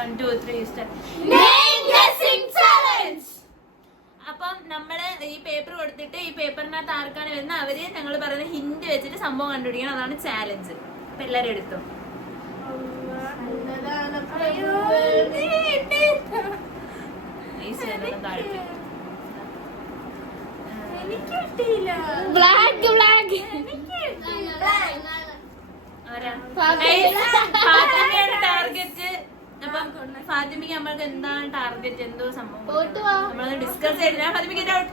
1 2 3 start. അപ്പം നമ്മള് ഈ പേപ്പർ കൊടുത്തിട്ട് ഈ പേപ്പറിനകത്ത് ആർക്കാണ് വരുന്നത് അവര് ഞങ്ങൾ പറയുന്ന ഹിന്റ് വെച്ചിട്ട് സംഭവം കണ്ടുപിടിക്കണം. അതാണ് ചാലഞ്ച്. അപ്പൊ എല്ലാരും എടുത്തു. ടാർഗറ്റ്. അപ്പം ഫാത്തിമയ്ക്ക് നമ്മൾക്ക് എന്താണ് ടാർഗറ്റ്, എന്തോ സംഭവം നമ്മളത് ഡിസ്കസ് ചെയ്തില്ല. ഫാത്തിമയ്ക്ക് ഡൗട്ട്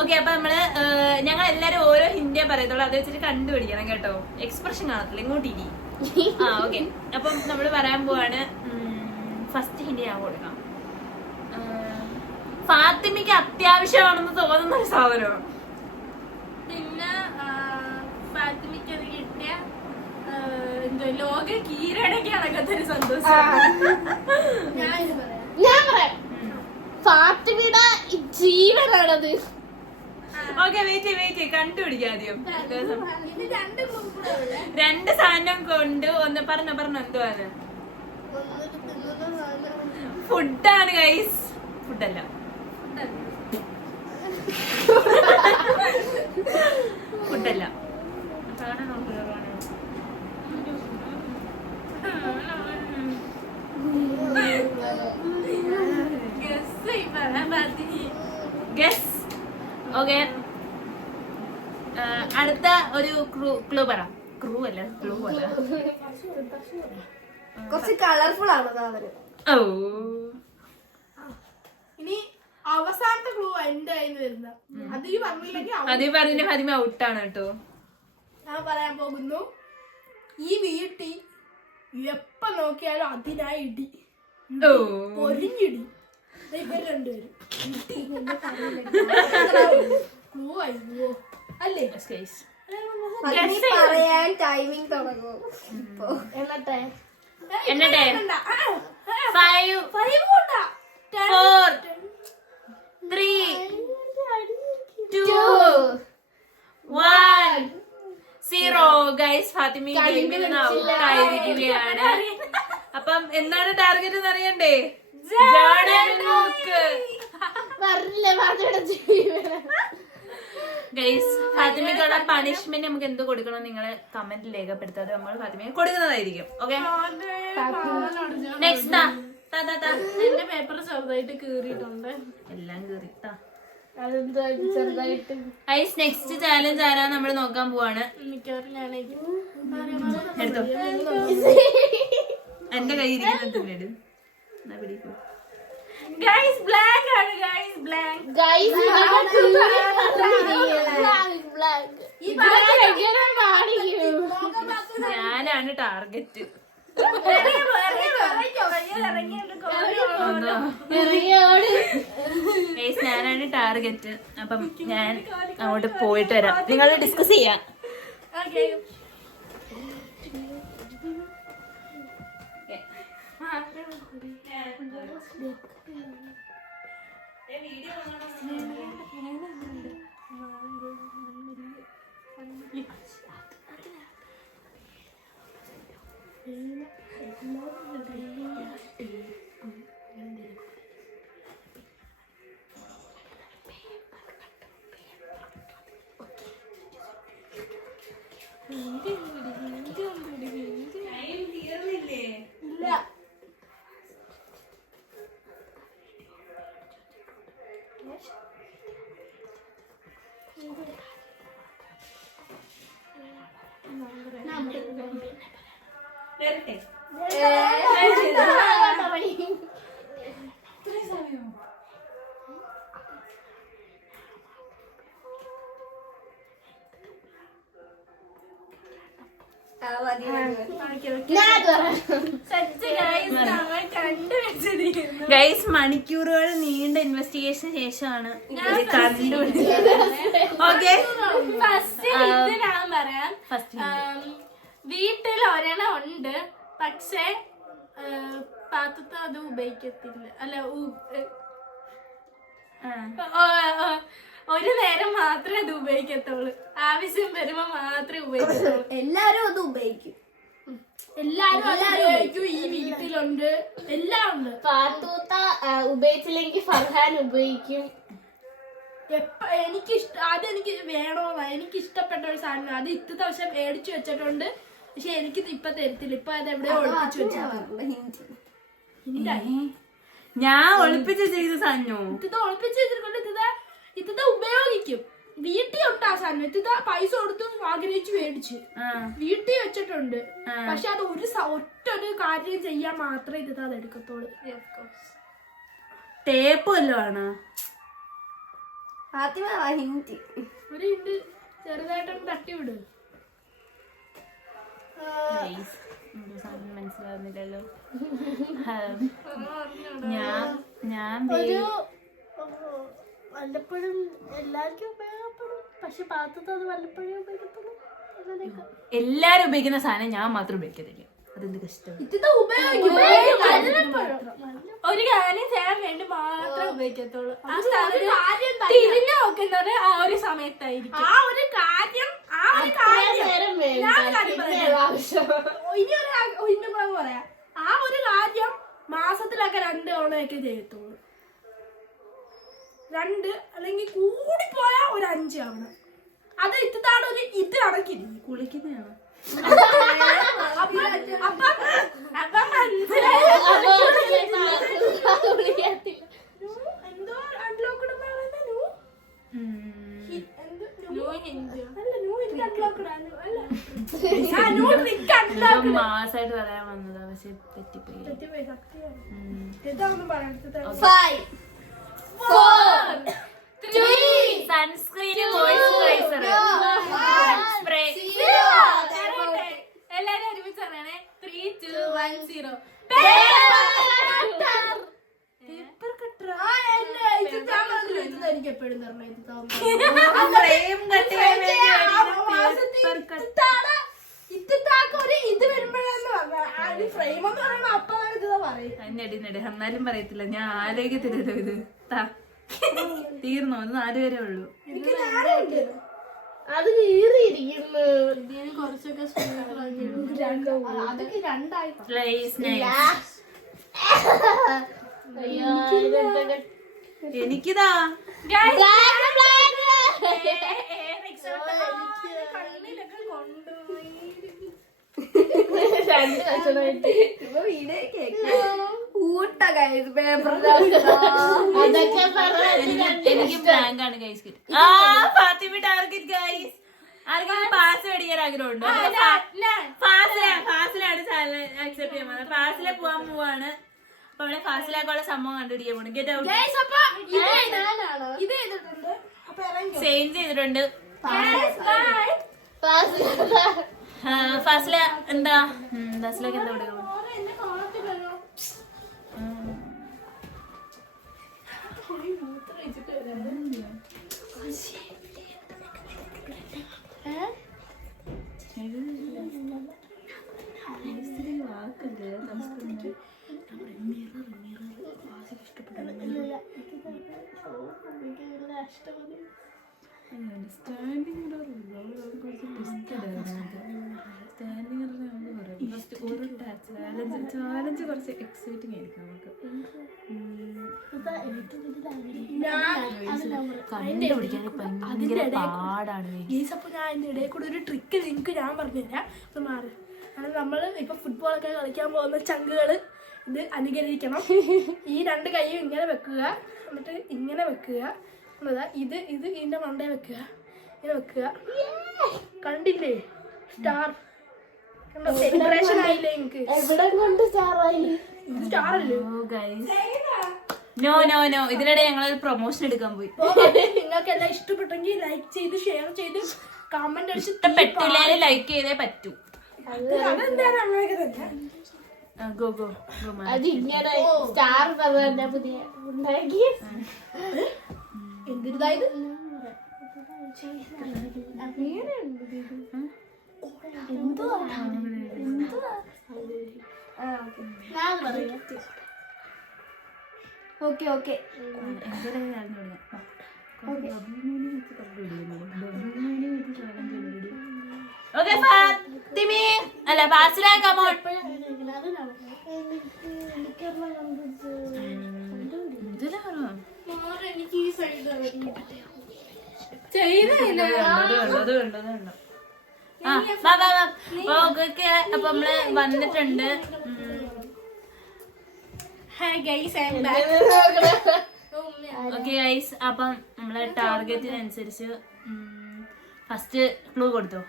ഓക്കെ. അപ്പൊ നമ്മള് ഞങ്ങൾ എല്ലാരും ഓരോ ഹിന്ദിയെ പറയത്തുള്ളൂ. അത് വെച്ചിട്ട് കണ്ടുപിടിക്കണം കേട്ടോ. എക്സ്പ്രഷൻ കാണത്തില്ല, ഇങ്ങോട്ട് ഇരി. ഓക്കെ. അപ്പം നമ്മള് പറയാൻ പോവാണ്. ഫസ്റ്റ് ഹിന്ദി ഞാൻ കൊടുക്കാം. ഫാത്തിമയ്ക്ക് അത്യാവശ്യമാണെന്ന് തോന്നുന്ന ഒരു സാധനമാണ്. പിന്നെ ഫാത്തിമയ്ക്ക് അത് കിട്ടിയ എന്തോ ലോക കീഴടക്കി നടക്കത്തൊരു സന്തോഷം. ഞാൻ പറയാം, ഫാത്തിമയുടെ ജീവനാണത്. ഓക്കെ, വെയിറ്റ് കണ്ടുപിടിക്കാം ആദ്യം. രണ്ട് സാധനം കൊണ്ട് ഒന്ന് പറഞ്ഞ എന്തുവാണ്? ഫുഡാണ് ഗൈസ്. ഫുഡല്ല. ഫുഡല്ല. ഗസ്. ഓക്കെ, അടുത്ത ഒരു ക്ലൂ പറ. ക്ലൂ അല്ല, ക്ലൂ അല്ല. കുറച്ച് കളർഫുൾ ആണ് സാധനം. ഓ, ഇനി അവസാനത്തെ ക്ലൂ എന്റെ കയ്യിൽ വരുന്ന അത് ഈ പറഞ്ഞില്ലെങ്കിൽ ഫാത്തിമ ഔട്ടാണ് കേട്ടോ. ഞാൻ പറയാൻ പോകുന്നു, ഈ വീട്ടിൽ എപ്പ നോക്കിയാലും അതിനായി ഇടി, പൊരിഞ്ഞിടി. രണ്ടുപേരും ക്ലൂ ആയിരുന്നു അല്ലേ? പറയാൻ ടൈമിംഗ് തുടങ്ങും. എന്നിട്ടേ 5 4 3 2 1 0. ഗൈസ്, ഫാത്തിമ ഗെയിമിൽ നിന്ന് ഔട്ട് ആയിരിക്കുകയാണ്. അപ്പം എന്താണ് ടാർഗറ്റ് എന്ന് അറിയണ്ടേ? ഗൈസ്, ഫാത്തിമയ്ക്കുള്ള പണിഷ്മെന്റ് നമുക്ക് എന്ത് കൊടുക്കണം നിങ്ങള് കമന്റിൽ രേഖപ്പെടുത്താതെ നമ്മൾ ഫാത്തിമയ്ക്ക് കൊടുക്കുന്നതായിരിക്കും. Okay, next. എന്റെ പേപ്പർ ചെറുതായിട്ട് കീറിയിട്ടുണ്ട്. എല്ലാം കീറിട്ടാ. ചെറുതായിട്ട് ഗൈസ്, നെക്സ്റ്റ് ചാലഞ്ച് ആരാ നമ്മൾ നോക്കാൻ പോവാണ്. മിക്കവാറും ഞാനായിരിക്കും. എടുത്തോ, എന്റെ കൈ ഇരിക്കുന്നുണ്ട്. പിടിക്കൂ. ഗൈസ്, ബ്ലാങ്ക് ആണ്. Guys, blank. ഞാനാണ് ടാർഗറ്റ്. ഞാനാണ് ടാർഗറ്റ്. അപ്പം ഞാൻ അങ്ങോട്ട് പോയിട്ട് വരാം. നിങ്ങൾ ഡിസ്കസ് ചെയ്യാം. ഗൈസ് മണിക്കൂറുകൾ നീണ്ട ഇൻവെസ്റ്റിഗേഷന് ശേഷമാണ് ഇത് കണ്ടുപിടിച്ചത്. ഓക്കെ ഫസ്റ്റ് ഇത് ഞാൻ പറയാം. വീട്ടിൽ ഒരെണ്ണം ഉണ്ട്, പക്ഷെ പാത്രത്തെ അത് ഉപയോഗിക്കത്തില്ല. അല്ല, ഒരു നേരം മാത്രമേ അത് ഉപയോഗിക്കത്തുള്ളൂ. ആവശ്യം വരുമ്പോ മാത്രമേ ഉപയോഗിക്കത്തുള്ളൂ. എല്ലാരും അത് ഉപയോഗിക്കും. എല്ലാരും ഉപയോഗിക്കും. ഈ വീട്ടിലുണ്ട്, എല്ലാം ഉണ്ട്. പാത്തൂത്ത ഉപയോഗിച്ചില്ലെങ്കിൽ ഫർഹാൻ ഉപയോഗിക്കും. അതെനിക്ക് വേണോന്നാ, എനിക്ക് ഇഷ്ടപ്പെട്ട ഒരു സാധനം. അത് ഇത്തത്തെ വർഷം മേടിച്ചു വെച്ചിട്ടുണ്ട്, പക്ഷെ എനിക്ക് ഇപ്പൊ തരത്തില്ല. ഇപ്പൊ അത് എവിടെയോ ഒളിപ്പിച്ചു വെച്ചിട്ടുണ്ട്. ഞാൻ ഒളിപ്പിച്ച് ചെയ്ത സാധനോ ഇത്തത്തെ ഒളിപ്പിച്ചു വെച്ചിട്ടുണ്ട്. ഇത്തത്തെ ഉപയോഗിക്കും. വീട്ടിൽ ഉണ്ട് ആ സാധനം. ഇത്തത്തെ പൈസ കൊടുത്ത് ആഗ്രഹിച്ചു മേടിച്ചു വീട്ടിൽ വെച്ചിട്ടുണ്ട്. പക്ഷെ അത് ഒറ്റൊരു കാര്യം ചെയ്യാൻ മാത്രമേ ഇത്തത്തെ അത് എടുക്കത്തുള്ളൂ. ടേപ്പ് വല്ലതും ആണോ? ഒരു ഉണ്ട്, ചെറുതായിട്ടൊന്ന് തട്ടിവിടും. മനസ്സിലാവുന്നില്ലല്ലോ. ഞാൻ വല്ലപ്പോഴും എല്ലാവർക്കും ഉപയോഗപ്പെടും, പക്ഷെ പാത്രത്തെ അത് വല്ലപ്പോഴും ഉപയോഗിക്കത്തുള്ളൂ. എല്ലാരും ഉപയോഗിക്കുന്ന സാധനം ഞാൻ മാത്രം ഉപയോഗിക്കത്തില്ല. അതെന്ത് കഷ്ടം. ഒരു കാര്യം ചെയ്യാൻ വേണ്ടി മാത്രമേ ഉപയോഗിക്കത്തുള്ളൂ. ആ സാധനം തിരിഞ്ഞു നോക്കുന്നത് ആ ഒരു സമയത്തായിരിക്കും. ആ ഒരു കാര്യം പറയാം. ആ ഒരു കാര്യം മാസത്തിലൊക്കെ 2 തവണയൊക്കെ ചെയ്യത്തുള്ളൂ. 2 അല്ലെങ്കിൽ കൂടിപ്പോയാ ഒരു 5 തവണ. അത് ഇതാണ് ഒരു ഇത് അടക്കില്ല. കുളിക്കുന്നതാണോ? എന്തോ അൺലോക്കഡ് മാസായിട്ട് പറയാൻ വന്നതാ, പക്ഷെ തെറ്റിപ്പോയി. Sunscreen, moisturiser, spray. എല്ലാരും ഒരുമിച്ച് പറയണേ. 3, 2, 1, 0. എന്നാലും പറയത്തില്ല, ഞാൻ ആരോഗ്യത്തിലല്ലോ ഇത്. തീർന്നോ? ഒന്ന് 4 പേരേ ഉള്ളൂ. അത് കീറിയിരിക്കുന്നു. കുറച്ചൊക്കെ എനിക്കിതാ എനിക്ക് പ്രാങ്ക് ആണ് ഗൈസ്. Fathima target guys. ആർക്കും പാസ് മേടിക്കാൻ ആഗ്രഹമുണ്ടോ? ഫാസിലാണ് അക്സെപ്റ്റ് ചെയ്യാൻ പോകുന്നത്. ഫാസിലെ പോവാൻ പോവാണ്. അപ്പൊ അവിടെ ഫാസിലാക്കുള്ള സംഭവം കണ്ടുപിടിക്കാൻ പോകണം. ഗെറ്റ് ഔട്ട് ചേഞ്ച് ചെയ്തിട്ടുണ്ട്. ഫാസില എന്താ ഫാസിലേക്ക് എന്താ കൊടുക്കണം? ചാലഞ്ച് കുറച്ച് എക്സൈറ്റിംഗ് ആയിരിക്കും നമുക്ക്. കണ്ടുപിടിക്കാൻ ഭയങ്കര പാടാണ്. അപ്പൊ ഞാൻ അതിന്റെ ഇടയിൽ കൂടെ ഒരു ട്രിക്ക് നിങ്ങൾക്ക് ഞാൻ പറഞ്ഞുതരാം. അപ്പൊ മാറി നമ്മൾ ഇപ്പൊ ഫുട്ബോളൊക്കെ കളിക്കാൻ പോകുന്ന ചങ്കുകള് ഇത് അനുകരിക്കണം. ഈ 2 കൈയും ഇങ്ങനെ വെക്കുക, എന്നിട്ട് ഇങ്ങനെ വെക്കുക. ഇത് ഇതിന്റെ മണ്ടേ വെക്കുക, ഇങ്ങനെ വെക്കുക. കണ്ടില്ലേ സ്റ്റാർ? സെലിബ്രേഷൻ ആയില്ലേ? എനിക്ക് എവിടെ കൊണ്ട് സ്റ്റാറായി? ഇത് സ്റ്റാർ അല്ലേ? നോ ഇതിനിടെ ഞങ്ങളൊരു പ്രൊമോഷൻ എടുക്കാൻ പോയി. നിങ്ങൾക്ക് എല്ലാം ഇഷ്ടപ്പെട്ടെങ്കിൽ ലൈക്ക് ചെയ്ത് ഷെയർ ചെയ്ത് കമന്റ് അടിച്ച് ഇഷ്ടപ്പെട്ടില്ലേ ലൈക്ക് ചെയ്തേ പറ്റൂ. അതെന്താണ് അങ്ങനെയൊക്കെ തന്നെ. ഗോ ഗോ ഗോ മാ. അതിങ്ങനെ സ്റ്റാർ പറഞ്ഞ പുതിയ ഉണ്ടാക്കി എന്തിരുതായത് ഞാൻ പറയാം. ഓക്കെ ഓക്കെ ഓക്കെ ഫാത്തിമി അല്ല ഫാസില കമോൺ. എനിക്ക് ഈ സൈഡ് ചെയ്തില്ല. ഓക്കെ അപ്പൊ നമ്മള് വന്നിട്ടുണ്ട്. ഓക്കെ ഗൈസ് അപ്പം നമ്മളെ ടാർഗറ്റിനനുസരിച്ച് ഫസ്റ്റ് ക്ലൂ കൊടുത്തു.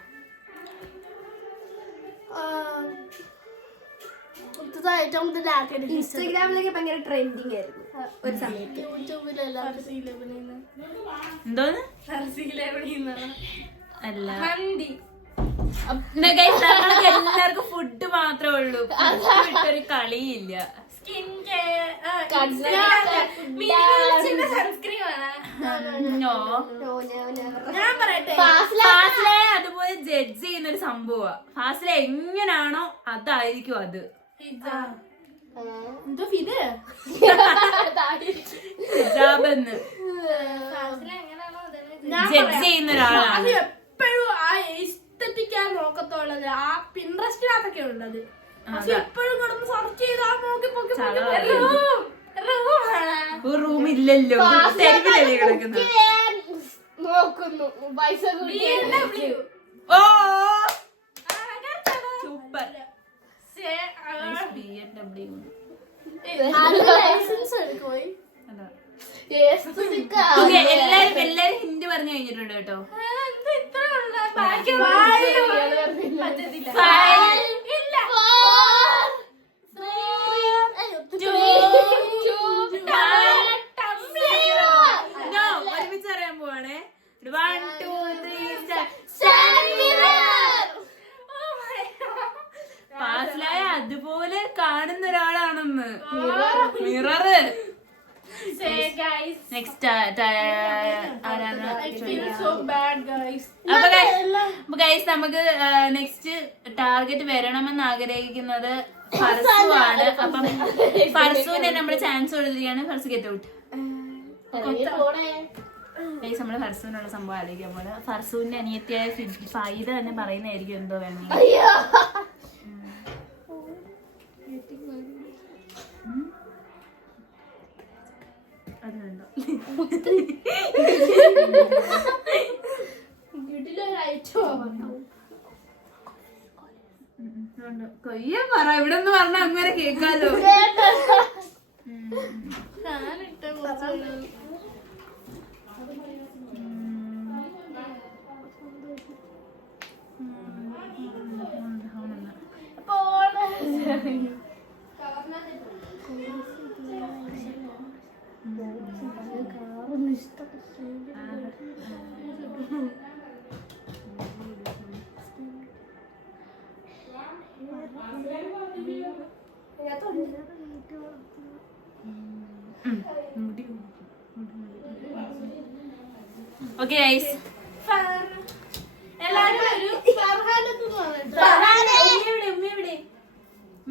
ഏറ്റവും കൂടുതൽ ആൾക്കാർ ഇൻസ്റ്റാഗ്രാമിലൊക്കെ ഭയങ്കര ട്രെൻഡിങ് ആയിരുന്നു ഒരു സമയത്ത്. യൂട്യൂബിലെല്ലാം എന്തോന്ന് അല്ല മന്തി. ഗൈസ് നമ്മൾക്ക് എല്ലാവർക്കും ഫുഡ് മാത്രമേ ഉള്ളൂ. ഒരു കളിയില്ല. സ്കിൻ കെയർ സൺസ്ക്രീൻ നോ ഞാൻ പറയട്ടെ. ഫാസിലെ അതുപോലെ ജഡ്ജ് ചെയ്യുന്ന ഒരു സംഭവമാണ്. ഫാസിലെ എങ്ങനാണോ അതായിരിക്കും അത്. എന്തോ ഇത് ഹിജാബെന്ന് ജഡ്ജ് ചെയ്യുന്ന അത് ഒരാളാണ്. എപ്പോഴും ആ എസ്തെറ്റിക്കാൻ നോക്കത്തുള്ളത് ആ പിൻട്രസ്റ്റിനകത്തൊക്കെ ഉള്ളത്. പക്ഷെ എപ്പോഴും കിടന്ന് സെർച്ച് ചെയ്ത് ആ നോക്കി പോക്കി ഒരു റൂം ഇല്ലല്ലോ, തെരുവിലല്ലേ കിടക്കുന്നത്. നോക്കുന്നു പൈസ കൂടി ഓ സൂപ്പർ. ലൈസൻസ് എടുക്കുപോയി. എല്ലാരും ഹിന്ദി പറഞ്ഞു കഴിഞ്ഞിട്ടുണ്ട് കേട്ടോ. ഒരുമിച്ച് അറിയാൻ പോവാണേ. 1 2 3 ഫാസിലായ അതുപോലെ കാണുന്ന ഒരാളാണെന്ന്. മിററ്. നെക്സ്റ്റ് ആരാണ്? അപ്പൊ ഗൈസ് നമുക്ക് നെക്സ്റ്റ് ടാർഗറ്റ് വരണമെന്ന് ആഗ്രഹിക്കുന്നത് ഫർസു ആണ്. അപ്പം ഫർസുവിന് നമ്മള് ചാൻസ് കൊടുത്തിരിക്കുകയാണ്. Farsu get out. ഗൈസ് നമ്മള് ഫർസുവിനുള്ള സംഭവം ആലോചിക്കാൻ പോലെ. ഫർസുവിന്റെ അനിയത്തിയായ ഫൈദ തന്നെ പറയുന്നതായിരിക്കും എന്തോ വേണം. അത് വേണ്ട. കൊയ്യ പറ ഇവിടെ നിന്ന് പറഞ്ഞ അങ്ങനെ കേക്കാലോ. ഓക്കെ ഗൈസ്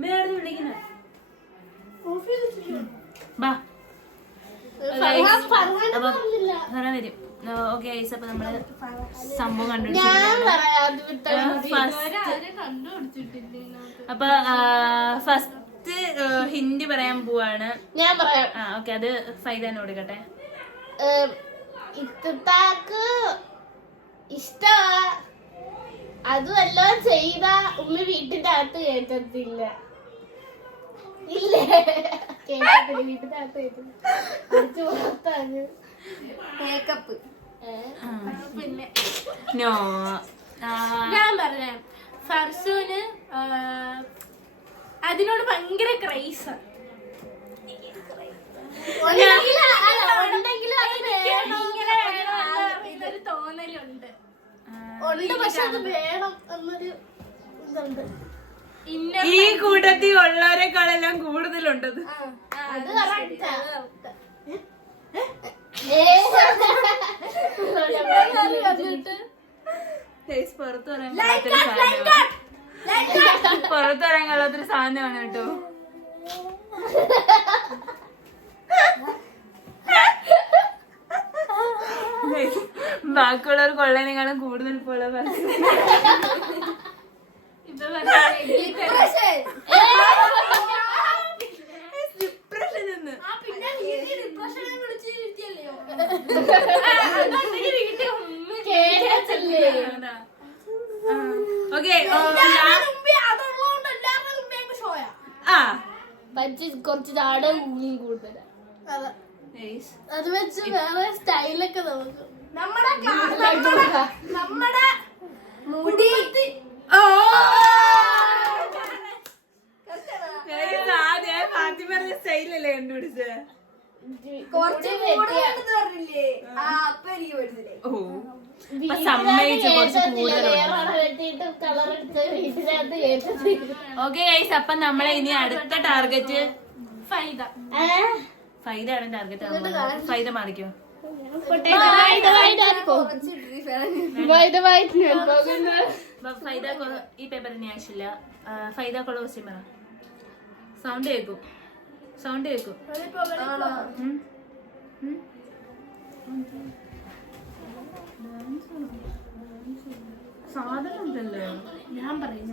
എല്ലാരും വിളിക്കുന്ന ബാ വരും. ഓക്കെ ഗൈസ് അപ്പൊ നമ്മള് സംഭവം അപ്പൊ ഫസ്റ്റ് ഹിന്ദി പറയാൻ പോവാണ്. ഞാൻ പറയാം. ഓക്കെ അത് ഫൈദാന് കൊടുക്കട്ടെ. ഇത്താക്ക് ഇഷ്ടമാ, അതുമെല്ലാം ചെയ്ത ഉമ്മ വീട്ടിന്റെ അകത്ത് കേട്ടത്തില്ല. ഇല്ലേ കേട്ടില്ല, വീട്ടിന്റെ അകത്ത് കേട്ടില്ല. അടിച്ചു പുറത്താണ് മേക്കപ്പ്. പിന്നെ നോ ഞാൻ പറഞ്ഞ ഫർസൂന് അതിനോട് ഭയങ്കര ക്രൈസ്. തോന്നലുണ്ട്. ഉണ്ട്, പക്ഷെ അത് വേണം എന്നൊരു ഇതുണ്ട്. ഈ കൂട്ടത്തിൽ ഉള്ളവരെക്കാളെല്ലാം കൂടുതലുണ്ടത്. അത് correct ആ. Guys, പുറത്ത് പറയാൻ കൊള്ളാത്തൊരു സാധനമാണ്. പുറത്ത് പറയാൻ കൊള്ളാത്തൊരു സാധനമാണ് കേട്ടോ. Guys, ബാക്കിയുള്ളവർ കൊള്ളതിനേക്കാളും കൂടുതൽ പോലെ കുറച്ച് നാടൻ കൂടുതലാ. അത് വെച്ച് വേറെ സ്റ്റൈലൊക്കെ നമുക്ക് നമ്മുടെ മുടി ആദ്യം പറഞ്ഞ സ്റ്റൈലല്ലേ കണ്ടുപിടിച്ചേ. കുറച്ച് കൂടെയാണെന്ന് പറഞ്ഞില്ലേ? ആ, അപ്പൊ എനിക്ക് മനസ്സിലായി. ഓ സമ്മതിച്ചു കുറച്ച് കൂടുതലുണ്ട്. വെട്ടിയിട്ട് കളർ എടുത്ത് വീട്ടിനകത്ത് കേട്ടിട്ട് ഓക്കെ ഗൈസ്, അപ്പൊ നമ്മളെ ഇനി അടുത്ത ടാർഗറ്റ് ഫൈദ. ഫൈദയാണ് ടാർഗറ്റ്. ഫൈദ മാറിക്കോ. ഫൈദ ഈ പേപ്പറിന് ആവശ്യമില്ല. ഫൈദ കൊള്ള ക്വസ്റ്റ്യൻ പറ. സൗണ്ട് കേൾക്കും. സാധനം ഉണ്ടല്ലോ. ഞാൻ പറയാം.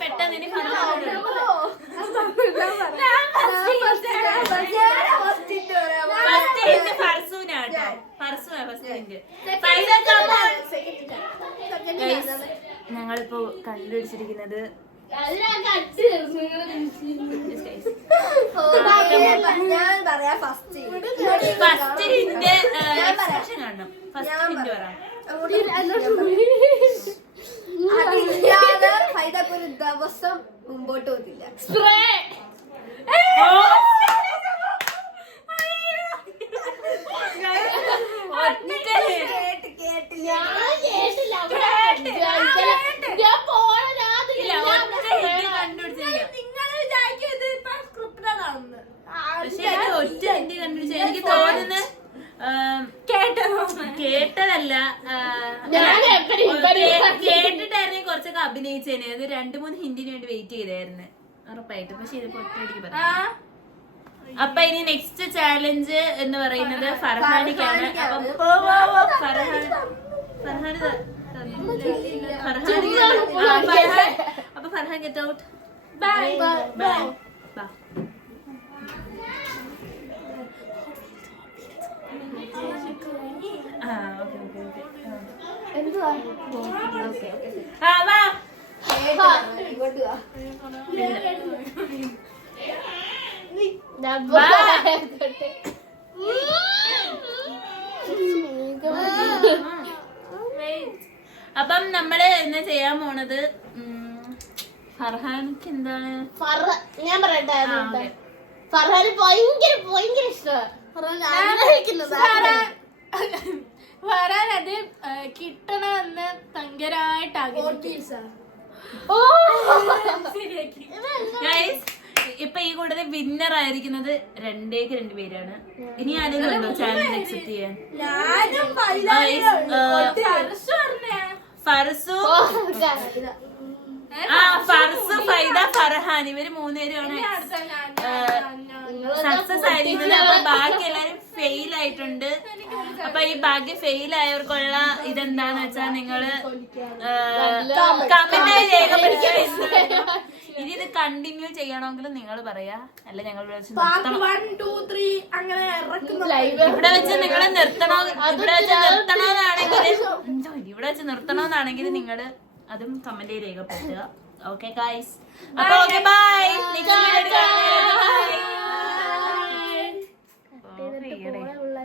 പെട്ടെന്ന് ഞങ്ങളിപ്പോ കണ്ടുപിടിച്ചിരിക്കുന്നത് ഞാൻ പറയാം ഫസ്റ്റ് ഹിന്റ് എക്സ്പ്രഷൻ കാണണം. ഫസ്റ്റ് ഹിന്റ് പറയാം. അതില്ലാതെ ഫൈദക്ക് ഒരു ദിവസം മുമ്പോട്ട് പോകില്ല. പക്ഷെ ഒറ്റ ഹിന്റ് കണ്ടുപിടിച്ച എനിക്ക് തോന്നുന്നത് കേട്ടതല്ല. കേട്ടിട്ടായിരുന്നെങ്കിൽ കുറച്ചൊക്കെ അഭിനയിച്ചേനെ. അത് 2-3 ഹിന്ദിന് വേണ്ടി വെയിറ്റ് ചെയ്തായിരുന്നു ഉറപ്പായിട്ടും. പക്ഷെ ഇതിപ്പോ ഒറ്റയടിക്ക് പറയാം. അപ്പൊ ഇനി നെക്സ്റ്റ് ചാലഞ്ച് എന്ന് പറയുന്നത് ഫർഹാനിക്കാണ്. അപ്പൊ ഫർഹാൻ ഗെറ്റ് ഔട്ട്. ബൈ. ഇങ്ങോട്ട് അപ്പം നമ്മള് ഇന്ന് ചെയ്യാൻ പോണത് ഫർഹാനിക്ക് എന്താണ് ഞാൻ പറയട്ടെ. ഫർഹാന് ഭയങ്കര വരാനത് കിട്ടണമെന്ന് ഭയങ്കരമായിട്ട് ഇപ്പൊ ഈ കൂട്ടത്തിൽ വിന്നർ ആയിരിക്കുന്നത് 2 പേരാണ്. ഇനി ആരെങ്കിലും ഉണ്ടോ ചാലഞ്ച് അക്സെപ്റ്റ് ചെയ്യാൻ? ഫർസു, ഫർസു, ഫൈദ, ഫർഹാൻ ഇവര് 3 പേരുമാണ് സക്സസ് ആയിരിക്കുന്നത്. അപ്പൊ ബാക്കി എല്ലാരും ഫെയിൽ ആയിട്ടുണ്ട്. അപ്പൊ ഈ ബാക്കി ഫെയിൽ ആയവർക്കുള്ള ഇതെന്താന്ന് വെച്ചാ നിങ്ങള് കമന്റായി രേഖപ്പെടുത്തുക. ഇനി ഇത് കണ്ടിന്യൂ ചെയ്യണമെങ്കിൽ നിങ്ങൾ പറയാ. അല്ല ഞങ്ങൾ ഇവിടെ വെച്ച് നിങ്ങൾ നിർത്തണമെന്നാണെങ്കിൽ നിങ്ങള് അതും കമന്റ് രേഖപ്പെടുത്തുക. ഓക്കെ ഗൈസ്, അപ്പൊ ഓക്കെ ബൈ.